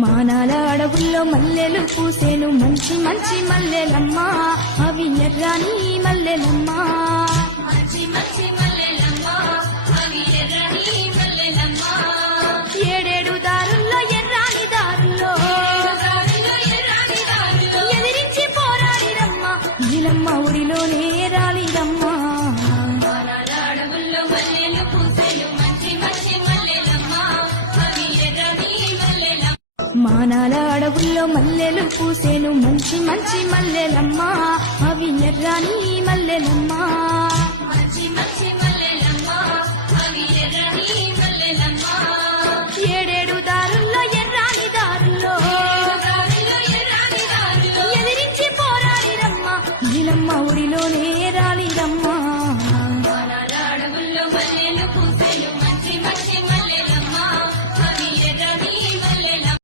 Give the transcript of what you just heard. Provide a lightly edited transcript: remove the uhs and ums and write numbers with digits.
మానాల అడవుల్లో మల్లెలు పూసేను మంచి మంచి మల్లెలమ్మ అవి ఎర్రాని మల్లెలమ్మ మంచి మంచి మల్లెలమ్మ అవి ఎర్రాని మల్లెలమ్మ ఏడేడు దారుల్లో ఎర్రాని దారుల్లో ఎదిరించి పోరాడిరమ్మ నీలమ్మ ఉడిలోనే రాలిరమ్మ మానాల అడవుల్లో మల్లెలు పూసేను మంచి మంచి మల్లెలమ్మ అవి ఎర్రాని మల్లెలమ్మ